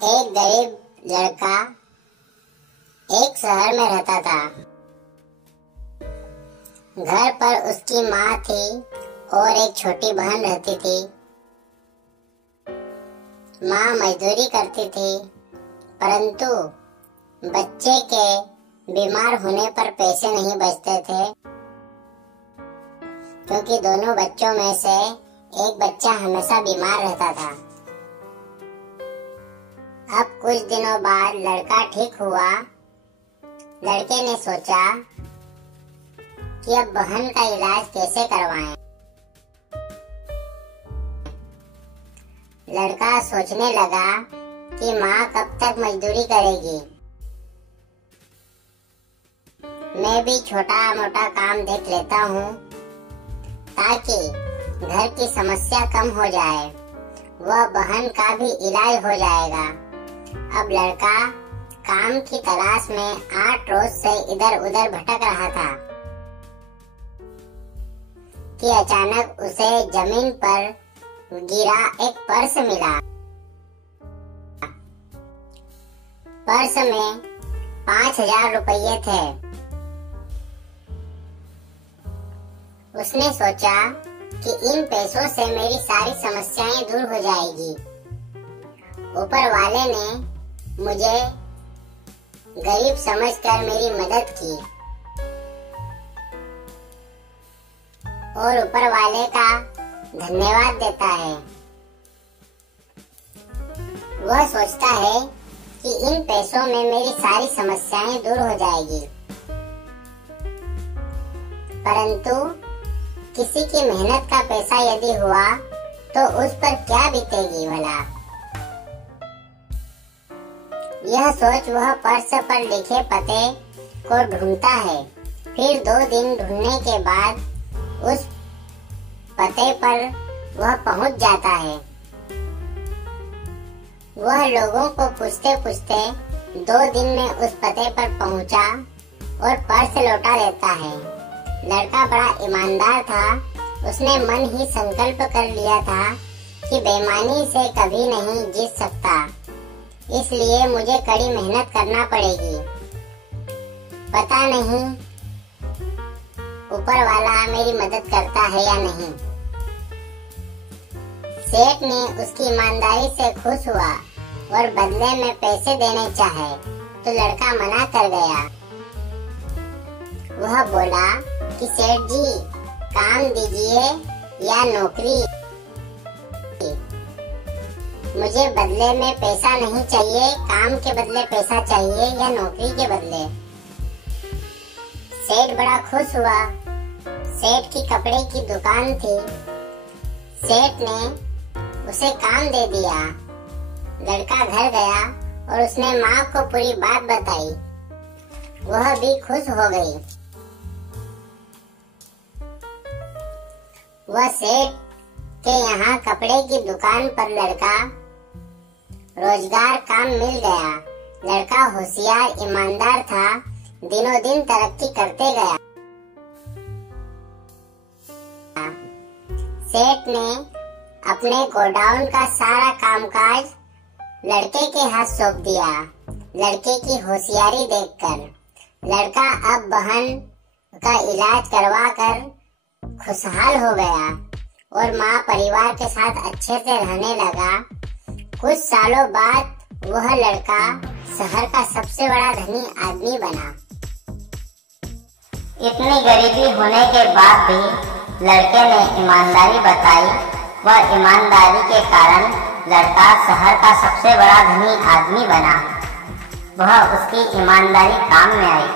एक गरीब लड़का एक शहर में रहता था। घर पर उसकी माँ थी और एक छोटी बहन रहती थी। माँ मजदूरी करती थी, परंतु बच्चे के बीमार होने पर पैसे नहीं बचते थे, क्योंकि दोनों बच्चों में से एक बच्चा हमेशा बीमार रहता था। अब कुछ दिनों बाद लड़का ठीक हुआ। लड़के ने सोचा कि अब बहन का इलाज कैसे करवाएं। लड़का सोचने लगा कि माँ कब तक मजदूरी करेगी। मैं भी छोटा मोटा काम देख लेता हूँ ताकि घर की समस्या कम हो जाए, वह बहन का भी इलाज हो जाएगा। अब लड़का काम की तलाश में 8 रोज से इधर उधर भटक रहा था कि अचानक उसे जमीन पर गिरा एक पर्स मिला। पर्स में 5000 रुपये थे। उसने सोचा कि इन पैसों से मेरी सारी समस्याएं दूर हो जाएगी। ऊपर वाले ने मुझे गरीब समझकर मेरी मदद की और ऊपर वाले का धन्यवाद देता है। वह सोचता है कि इन पैसों में मेरी सारी समस्याएं दूर हो जाएगी, परंतु किसी की मेहनत का पैसा यदि हुआ तो उस पर क्या बीतेगी भला। यह सोच वह पर्स पर लिखे पते को ढूंढता है। फिर 2 दिन ढूंढने के बाद उस पते पर वह पहुंच जाता है। वह लोगों को पूछते पूछते 2 दिन में उस पते पर पहुंचा और पर्स लौटा देता है। लड़का बड़ा ईमानदार था। उसने मन ही संकल्प कर लिया था कि बेईमानी से कभी नहीं जीत सकता, इसलिए मुझे कड़ी मेहनत करना पड़ेगी। पता नहीं ऊपर वाला मेरी मदद करता है या नहीं। सेठ ने उसकी ईमानदारी से खुश हुआ और बदले में पैसे देने चाहे तो लड़का मना कर गया। वह बोला कि सेठ जी, काम दीजिए या नौकरी, मुझे बदले में पैसा नहीं चाहिए। काम के बदले पैसा चाहिए या नौकरी के बदले। सेठ बड़ा खुश हुआ। सेठ की कपड़े की दुकान थी। सेठ ने उसे काम दे दिया। लड़का घर गया और उसने माँ को पूरी बात बताई। वह भी खुश हो गई। वह सेठ के यहाँ कपड़े की दुकान पर लड़का रोजगार काम मिल गया। लड़का होशियार ईमानदार था, दिनों दिन तरक्की करते गया। सेठ ने अपने गोडाउन का सारा कामकाज लड़के के हाथ सौंप दिया। लड़के की होशियारी देखकर लड़का अब बहन का इलाज करवाकर खुशहाल हो गया और माँ परिवार के साथ अच्छे से रहने लगा। कुछ सालों बाद वह लड़का शहर का सबसे बड़ा धनी आदमी बना। इतनी गरीबी होने के बाद भी लड़के ने ईमानदारी बताई। वह ईमानदारी के कारण लड़का शहर का सबसे बड़ा धनी आदमी बना। वह उसकी ईमानदारी काम में आई।